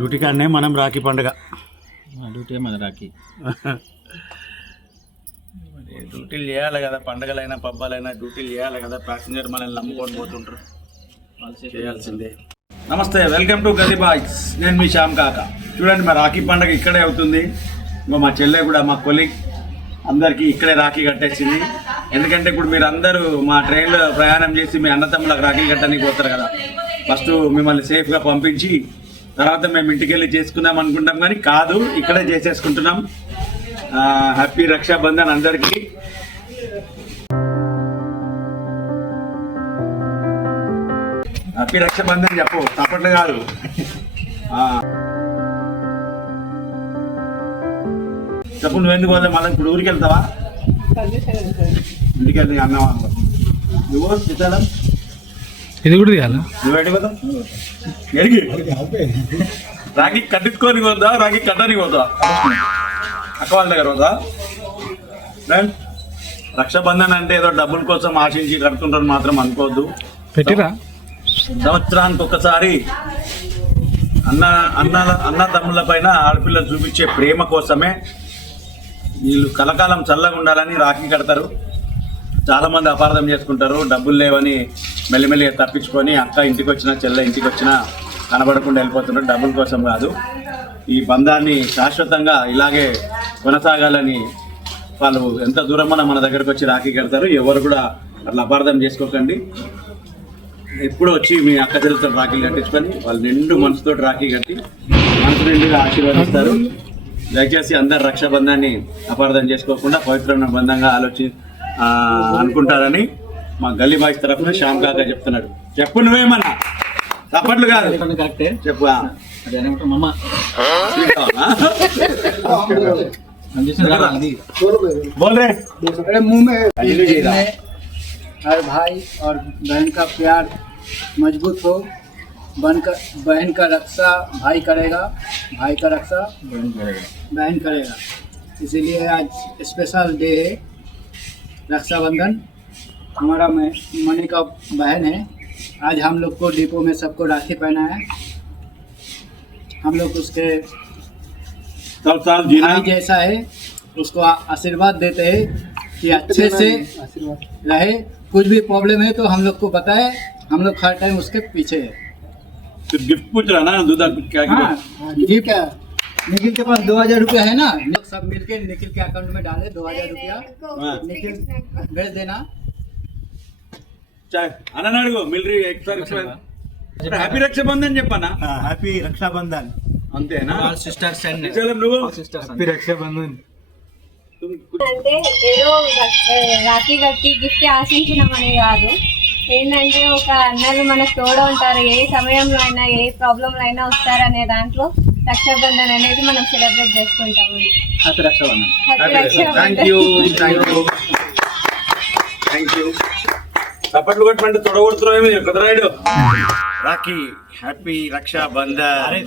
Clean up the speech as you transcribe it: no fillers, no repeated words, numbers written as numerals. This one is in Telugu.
డ్యూటీ కాడనే మనం రాఖీ పండుగ. డ్యూటీ మన రాఖీ డ్యూటీలు చేయాలి కదా, పండుగలైనా పబ్బాలైనా డ్యూటీలు చేయాలి కదా. ప్యాసింజర్ మనల్ని నమ్ముకొని పోతుంటారు, చేయాల్సిందే. నమస్తే, వెల్కమ్ టు గది బాయ్స్. నేను మీ శ్యామ్ కాక. చూడండి, మా రాఖీ పండుగ ఇక్కడే అవుతుంది. ఇంకా మా చెల్లె కూడా, మా కొలీగ్ అందరికీ ఇక్కడే రాఖీ కట్టేసింది. ఎందుకంటే ఇప్పుడు మీరు అందరూ మా ట్రైన్లో ప్రయాణం చేసి మీ అన్నతమ్ములకు రాఖీ కట్టడానికి పోతారు కదా. ఫస్ట్ మిమ్మల్ని సేఫ్గా పంపించి తర్వాత మేము ఇంటికి వెళ్ళి చేసుకుందాం అనుకుంటాం, కానీ కాదు, ఇక్కడే చేసేసుకుంటున్నాం. హ్యాపీ రక్షాబంధన్ అందరికీ. హ్యాపీ రక్షాబంధన్ చెప్పు, తప్పట్లు కాదు. చెప్పు, నువ్వెందుకు పోతే మళ్ళీ ఇప్పుడు ఊరికి వెళ్తావా? ఇంటికి వెళ్తే అన్నావా? నువ్వు చిత్రాలం ఇది కూడా తీయాలా? నువ్వు ఎడికి పోతావు? ఎడికి రాఖీ కట్టించుకొని పోతా, రాఖీ కట్టడానికి పోతా, అక్క వాళ్ళ దగ్గర పోతా. రక్షాబంధన్ అంటే ఏదో డబ్బుల కోసం ఆశించి కడుతుంటారు మాత్రం అనుకోవద్దు. పెట్టిరా సంవత్సరానికి ఒక్కసారి అన్న తమ్ముళ్ళ పైన ఆడపిల్లలు చూపించే ప్రేమ కోసమే వీళ్ళు కలకాలం చల్లగా ఉండాలని రాఖీ కడతారు. చాలామంది అపార్థం చేసుకుంటారు, డబ్బులు లేవని మెల్లిమెల్లిగా తప్పించుకొని అక్క ఇంటికి వచ్చినా చెల్లె ఇంటికి వచ్చినా కనబడకుండా వెళ్ళిపోతున్నారు. డబ్బుల కోసం కాదు, ఈ బంధాన్ని శాశ్వతంగా ఇలాగే కొనసాగాలని వాళ్ళు ఎంత దూరమన్నా మన దగ్గరకు వచ్చి రాఖీ కడతారు. ఎవరు కూడా అట్లా అపార్థం చేసుకోకండి. ఎప్పుడు వచ్చి మీ అక్క చెల్లెలతో రాఖీ కట్టించుకొని వాళ్ళు నిండు మనసుతో రాఖీ కట్టి మనసు నిండుగా ఆశీర్వదిస్తారు. దయచేసి అందరు రక్షాబంధాన్ని అపార్థం చేసుకోకుండా పవిత్రమైన బంధంగా అనుకుంటారని మా గల్లీ బాయ్స్ తరఫున శ్యామ్ కాక చెప్తున్నాడు. చెప్పు, నువ్వేమన్నా తప్పట్లు కాదు, కరెక్టే చెప్పు. बोल रहे अरे मुंह में हर भाई और बहन का प्यार मजबूत हो, बहन का रक्षा भाई करेगा, भाई का रक्षा बहन करेगा। इसीलिए आज स्पेशल डे है रक्षाबंधन। हमारा मनी का बहन है। आज हम लोग को डिपो में सबको राखी पहना है। हम लोग उसके जीना भाई जैसा है, उसको आशीर्वाद देते हैं कि अच्छे से रहे। कुछ भी प्रॉब्लम है तो हम लोग को बताए, हम लोग हर टाइम उसके पीछे है। सिर्फ गिफ्ट पूछ रहा ना, दूधा क्या? हाँ, गिफ्ट क्या? निखिल के पास 2000 रुपया है ना, लोग सब मिलके निखिल के अकाउंट में डाले 2000 रुपया। निखिल भेज देना। चाय అన్న అడుగు మిలిటరీ ఎక్స్‌పర్ట్. హ్యాపీ రక్షాబంధన్ చెప్పనా? హ్యాపీ రక్షాబంధన్ అంతేనా? సిస్టర్స్ అండ్ నువ్వు హ్యాపీ రక్షాబంధన్ అంటే ఏదో రాఖీ కట్టి గిఫ్ట్ ఆశించినామని కాదు. ఏంటంటే ఒక అన్నలు మనకు తోడ ఉంటారు, ఏ సమయంలో అయినా ఏ ప్రాబ్లంలో అయినా వస్తారనే దాంట్లో రక్షాబంధన్ అనేది మనం సెలబ్రేట్ చేసుకుంటాము. Happy Rakshabandhan. Happy Rakshabandhan. Thank you. చప్పట్లు కొట్టమంటే తొడగొడుతున్నావు ఏమి కదరాయుడు. రాఖీ హ్యాపీ రక్షాబంధన్. అరే